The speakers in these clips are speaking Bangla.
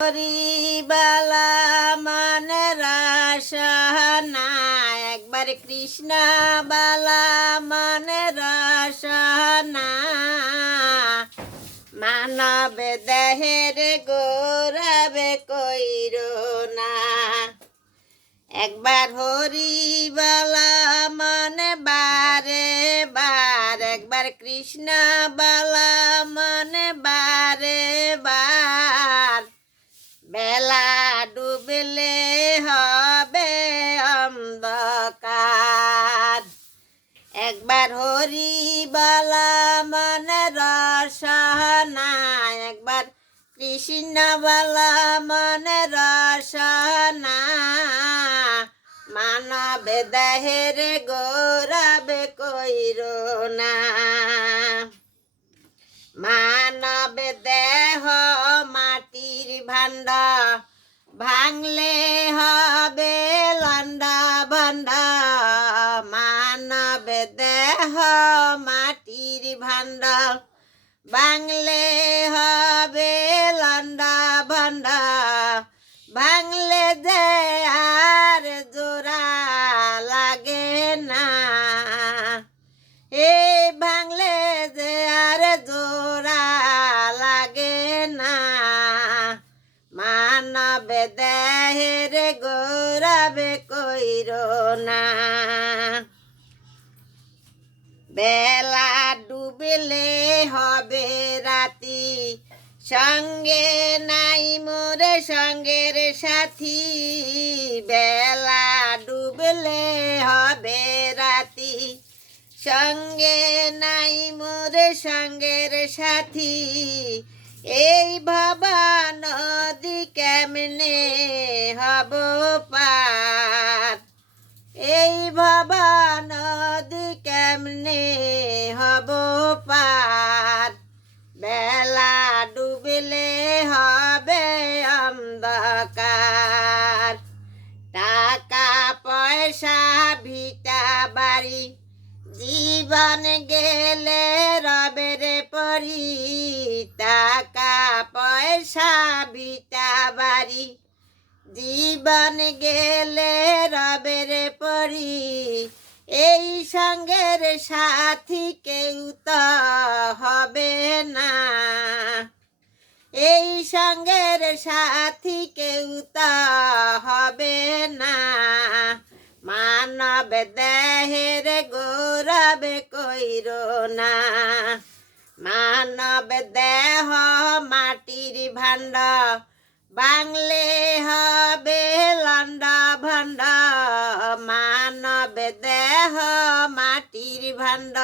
হরিবালা মানে রসনা, একবার কৃষ্ণ বালা মানে রসনা। মানব দেহের গৌরবে কইর না, একবার হরিবালা মানে বারে বার, একবার কৃষ্ণ বালা মানে বারে বার। বেলা ডুবলে হবে অন্ধকার, একবার হরিবালা মানে রসনা, একবার কৃষ্ণ বালা মানে রসনা। মানব দেহের গৌরবে কইর না, মানব দেহ মাটির ভাণ্ড, ভাঙলে হবে লন্ডা ভণ্ড। মানব দেহ মাটির ভাণ্ড, ভাঙলে হবে লন্ডা ভণ্ড। ভাঙলে যে আর জোড়া লাগে না, এই ভাঙলে যে আর জোড়া লাগে না। মানব দেহের গৌরবে কইর না, বেলা ডুবলে হবে রাতি, সঙ্গে নাই মোরে সঙ্গের সাথী। বেলা ডুবলে হবে রাতি, সঙ্গে নাই মোরে সঙ্গের সাথী। এই ভাবা নদী কেমনে হব পার, এই ভাবা নদী কেমনে হব পার। বেলা ডুবলে হবে অন্ধকার, টাকা পয়সা ভিটা বাড়ি, জীবন গেলে রবের পরি। টাকা পয়সা ভিটা বাড়ি, জীবন গেলে রবের পরি। এই সঙ্গের সাথী কেউ তো হবে না, এই সঙ্গের সাথী কেউ তো হবে না। মানব দেহের গৌরবে কইর না, মানব দেহ মাটির ভাণ্ড, ভাঙলে হবে লন্ডা ভণ্ড। মানব দেহ মাটির ভাণ্ড,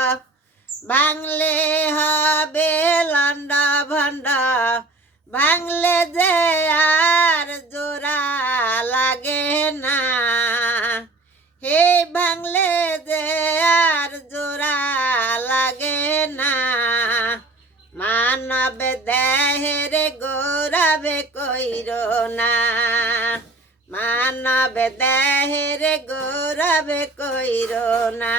ভাঙলে হবে লন্ডা ভণ্ড। ভাঙলে যে আর জোড়া লাগে না, হে ভাঙলে যে আর জোড়া লাগে না। মানব দেহের গৌরবে কইর না, মানব দেহের গৌরবে কইর না।